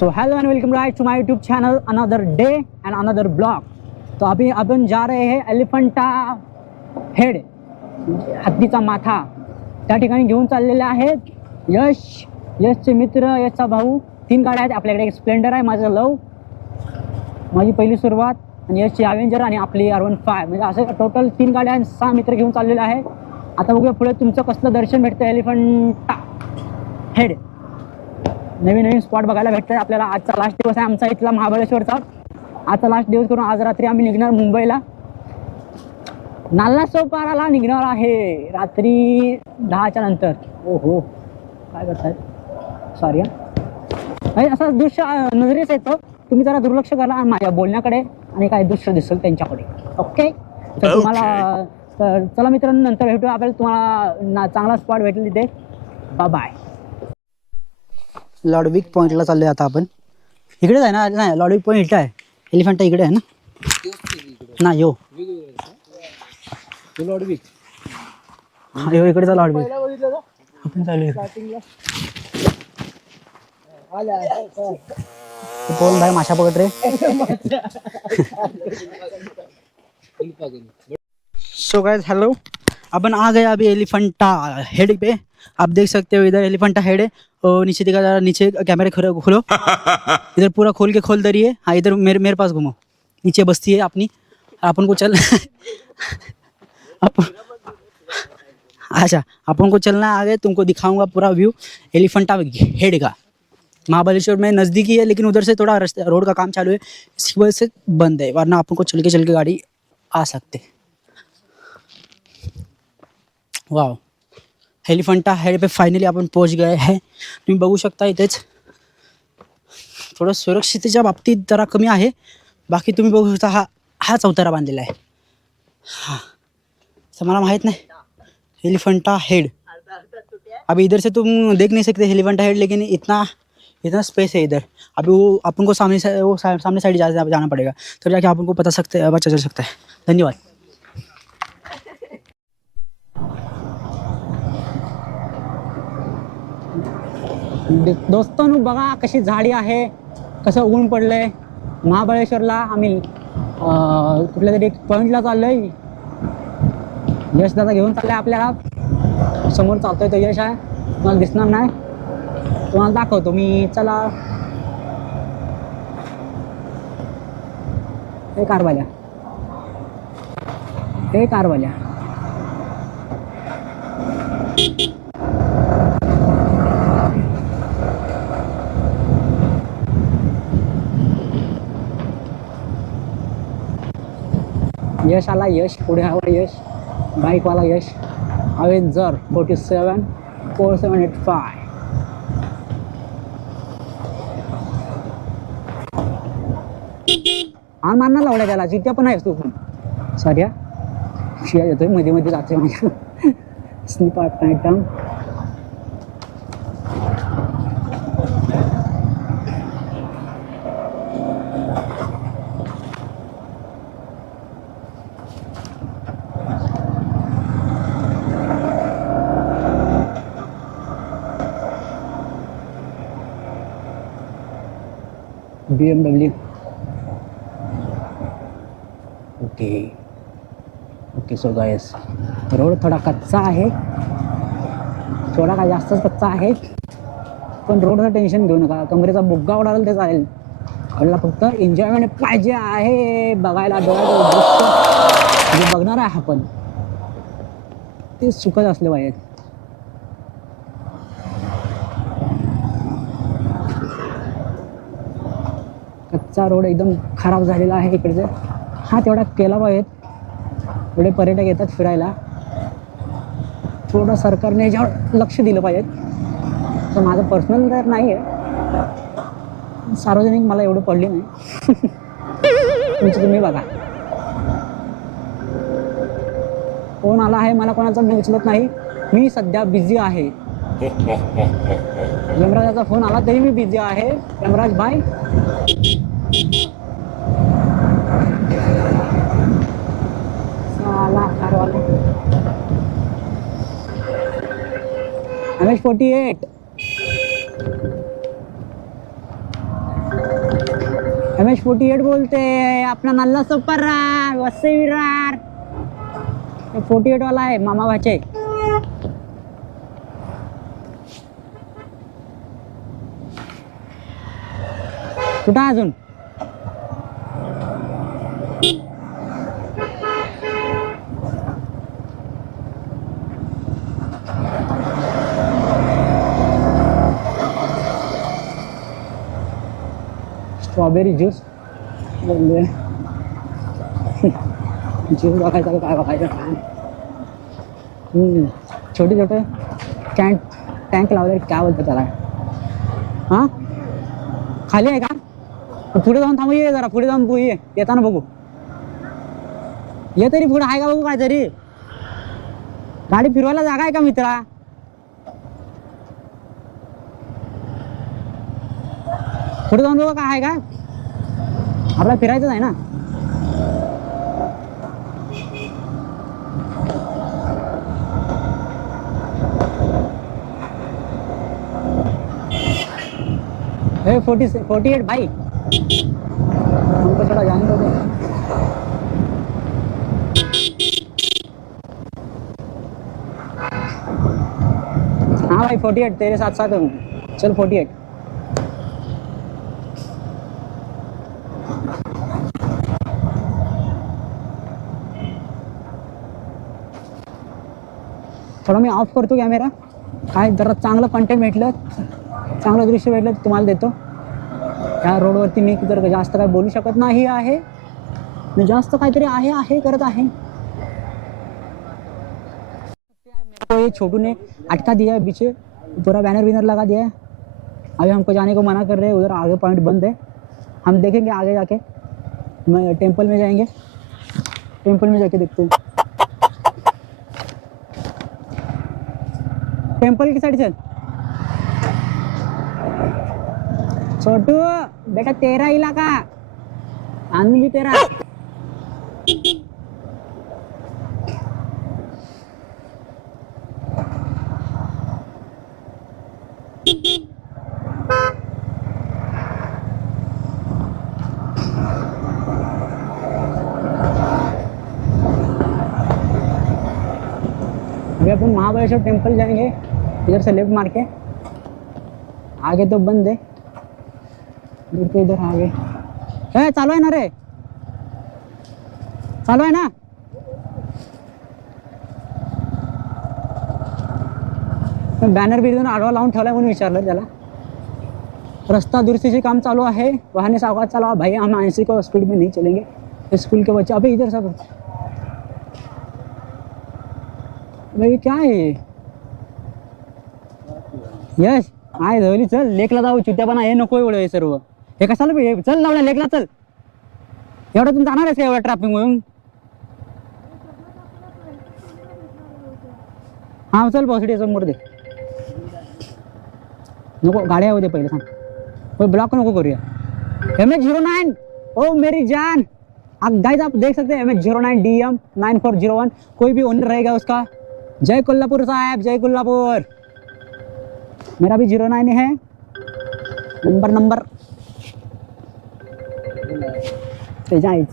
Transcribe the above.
So hello and welcome back to my YouTube channel another day and another blog. तो अभी अपन जा रहे हैं एलिफंटा हेड, हत्तीचा माथा, त्या ठिकाणी घेऊन चाललेले आहेत यशचे मित्र, यशचा भाऊ। 3 गाड्या आहेत आपल्याकडे, एक स्प्लेंडर आहे, माझं लव, माझी पहिली सुरुवात, आणि यशची अवेंजर आणि आपली R15। म्हणजे असं टोटल 3 गाड्या आणि 6 मित्र घेऊन चाललेले आहे। आता बघूया पुढे तुमचं कसलं दर्शन भेटतं एलिफंटा हेड। नवीन नवीन स्पॉट बघायला भेटतात आपल्याला। आजचा लास्ट दिवस आहे आमचा इथला महाबळेश्वरचा। आजचा लास्ट दिवस करून आज रात्री आम्ही निघणार मुंबईला, नालासोपाराला निघणार आहे रात्री 10च्या नंतर। ओहो काय करतायत, सॉरी हा। असं दृश्य नजरेस येतं, तुम्ही जरा दुर्लक्ष करा माझ्या बोलण्याकडे आणि काय दृश्य दिसेल त्यांच्याकडे। ओके तर तुम्हाला चला मित्रांनो, नंतर भेटू आपल्याला। तुम्हाला चांगला स्पॉट भेटेल तिथे। Bye bye. लॉडविक पॉईंटला चाललोय आता आपण। इकडेच आहे ना? नाही, लॉडविक पॉईंट इकडे आहे, एलिफंटा इकडे आहे ना? ना यो लॉडविक, हा यो इकडेचा लॉडविक आपण चालू कोण भाई माशा पकड़ रहे। सो गाइस हेलो, अपन आ गए अभी एलिफंटा हेड पे। आप देख सकते हो इधर एलिफंटा हेड है, और नीचे दिखा जा रहा, नीचे कैमरे खोलो इधर पूरा खोल के खोल दरिए। हाँ इधर मेरे पास घूमो, नीचे बस्ती है अपनी, अपन को चल अच्छा अपन को चलना आगे, तुमको दिखाऊंगा पूरा व्यू एलिफंटा हेड का। महाबलेश्वर में नज़दीकी है, लेकिन उधर से थोड़ा रास्ते रोड का काम चालू है, इसकी वजह से बंद है, वरना अपन को चल के गाड़ी आ सकते। वाव, एलिफंटा हेड पे फायनली आपण पोहोच गए हैं। तुम्ही बघू शकता इथेच थोडं सुरक्षितेच्या बाबतीत जरा कमी आहे, बाकी तुम्ही बघू शकता हा चौतारा बांधलेला आहे। हाँ तो मला माहित नहीं एलिफंटा हेड। अभी इधर से तुम देख नहीं सकते एलिफंटा हेड, लेकिन इतना स्पेस है इधर। अभी वो अपन को सामने साइड जाना पड़ेगा, तब जाके अपन को पता चल सकता है। धन्यवाद। दोस्तांनो बघा कशी झाडी आहे, कसं ऊन पडलंय। महाबळेश्वरला आम्ही कुठल्या तरी एक पॉईंटला चाललोय। यश दादा घेऊन चाललाय आपल्याला, समोर चालतोय तो यश आहे, तुम्हाला दिसणार नाही, तुम्हाला दाखवतो मी। चला हे कारवाल्या, हे कारवाल्या। यश आला, यश पुढे हवा, यश बाईकवाला यश, अवेंजर 474785। हा मारणार लावला त्याला, जिथे पण आहेस तू पण। सॉरी हा, शिया येतोय मध्ये मध्ये जाते माझ्या sleep out night time. BMW okay so guys, road थोडा कच्चा आहे, थोडा काय जास्तच कच्चा आहे, पण रोडचं टेन्शन घेऊ नका, कमरेचा बुग्गा उडाला ते चालेल। आपल्याला फक्त एन्जॉयमेंट पाहिजे आहे, बघायला दृश्य जे बघणार आहे आपण ते सुखद असले पाहिजे। कच्चा रोड एकदम खराब झालेला आहे इकडचे, हा तेवढा केला पाहिजे। थोडे पर्यटक येतात फिरायला, थोडं सरकारने याच्यावर लक्ष दिलं पाहिजे। तर माझं पर्सनल तर नाही आहे, सार्वजनिक मला एवढं पडली नाही तुमचं तुम्ही बघा। फोन आला आहे मला, कोणाचा मी उचलत नाही, मी सध्या बिझी आहे। यमराजाचा फोन आला तरी मी बिझी आहे, यमराज भाई। MH48 MH48 बोलते अपना नल्ला सुपर वस्से विरार 48 वाला आहे मामा भाचे. कुठं अजून स्ट्रॉबेरी ज्यूस बोलले ज्यूस बघायचा काय बघायचं काय. छोटे छोटे टँक लावले काय बोलतात त्याला. हां खाली आहे का पुढे जाऊन थांबू ये जरा पुढे जाऊन बघू ये येताना बघू ये तरी पुढे आहे का बघू काय तरी. गाडी फिरवायला जागा आहे का मित्रा. पुढे जाऊन बघू काय आहे का आपल्याला फिरायचंच आहे ना. हे 48 भाई हमको थोड़ा जाने दो. हाँ भाई 48 तेरे साथ साथ हूँ. चल 48. थोडा मी ऑफ करतो कॅमेरा काय जरा चांगलं कंटेंट भेटलं चांगलं दृश्य भेटलं तुम्हाला देतो. ह्या रोडवरती मी जर जास्त काय बोलू शकत नाही आहे मी जास्त काहीतरी आहे करत आहे. मेरे को ये छोटू ने अटका दिया है पीछे पूरा बैनर विनर लगा दिया है. अभी हमको जाने को मना कर रहे हैं उधर आगे पॉइंट बंद है. हम देखेंगे आगे जाके मैं टेंपल में जाएंगे टेंपल में जाके देखते हैं. टेंपल की साइड चल छोटू बेटा तेरा इलाका आनंद भी तेरा. अभी अपन महाबलेश्वर टेंपल जाएंगे इधर से लेफ्ट मार के. आगे तो बंद है दूर के इधर आगे. चालू आहे ना रे चालू आहे ना. बॅनर बिनर आडवा लावून ठेवलाय म्हणून विचारलं त्याला. रास्ता दुरुस्तीचे काम चालू है वाहने सावकाश चलाओ भाई हम 80 को स्पीड में नहीं चलेंगे. स्कूल के बच्चे अबे इधर सब भाई क्या है यश आहे धवली. चल लेकला जाऊ चुत्यापणा हे नको एवढं हे सर्व हे कशाला पाहिजे. चल लावल्या लेकला चल एवढं तुम्ही जाणार आहेस का एवढ्या ट्रॅफिक मधून. हा चल बॉसडी समोर दे नको गाड्या येऊ दे पहिले सांग ब्लॉक नको करूया. MH09 ओ मेरी जान गाइस आप देख सकते हैं MH09 DM 9401 कोई भी ओनर रहेगा उसका. जय कोल्हापुर साहब जय कोल्हापुर. मेरा भी 09 है नंबर ते जायच.